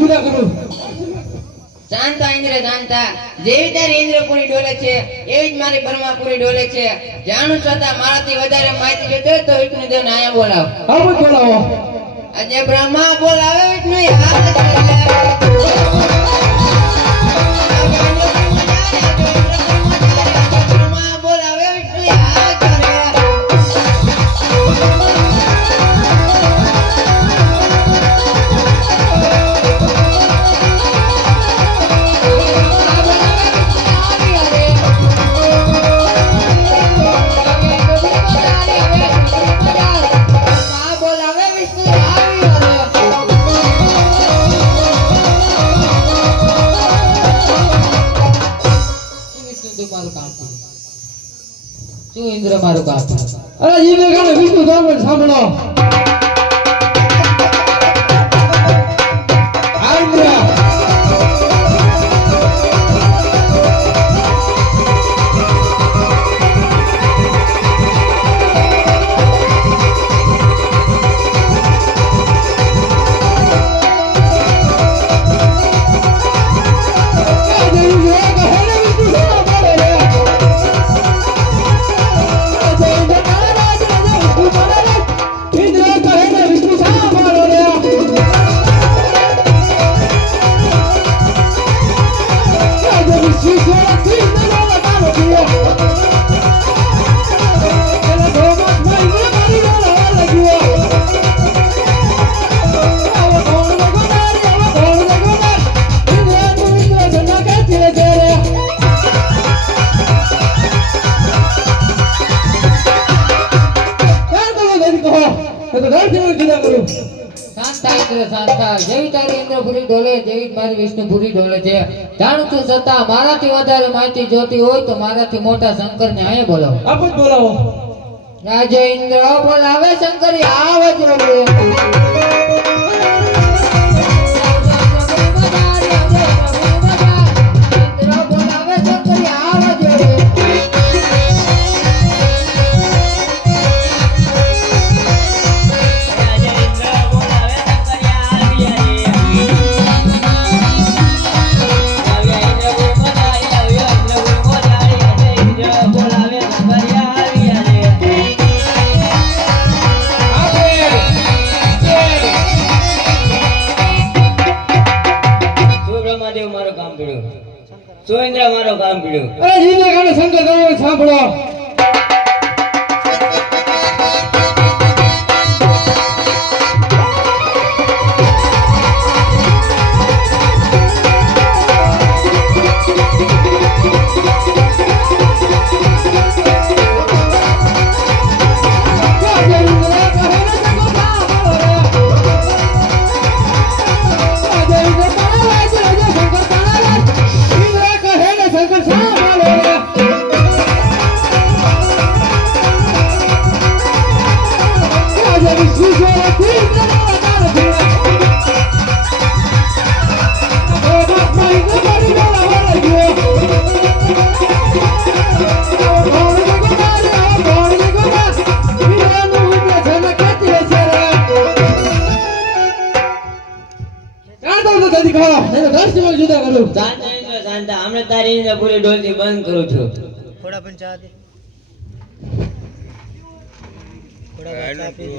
જુદા કરું. શાંતા ઇન્દ્ર શાંતા, જેવી તારી ઇન્દ્રપુરી ડોલે છે એવી જ મારી બ્રહ્માપુરી ડોલે છે. જાણું છતાં મારાથી વધારે માહિતી જોઈતી હોય તો વિષ્ણુદેવને અહીંયા બોલાવો. હા બોલાવો. આજે બ્રહ્મા બોલાવે વિષ્ણુ હાથ ઇન્દ્ર મારું કામ. અરે જીવે ગાને વિષ્ણુ ધર્મ સાંભળો. જેવી તારી ઇન્દ્રપુરી ડોલે જેવી મારી વિષ્ણુપુરી ડોલે છે. જાણું છું છતાં મારાથી વધારે માહિતી જોતી હોય તો મારાથી મોટા શંકરને અહીંયા બોલાવો. આપ જ બોલાવો. રાજા ઇન્દ્ર બોલાવે શંકરી આવજો. સુરેન્દ્ર મારો કામ પીડ્યું. અરે જીવે ગાને શંકર ધર્મ સાંભળો. હમણાં તારી ઇન્દ્રપુરી ડોલતી બંધ કરું છું. થોડા પણ ચા દે. થોડા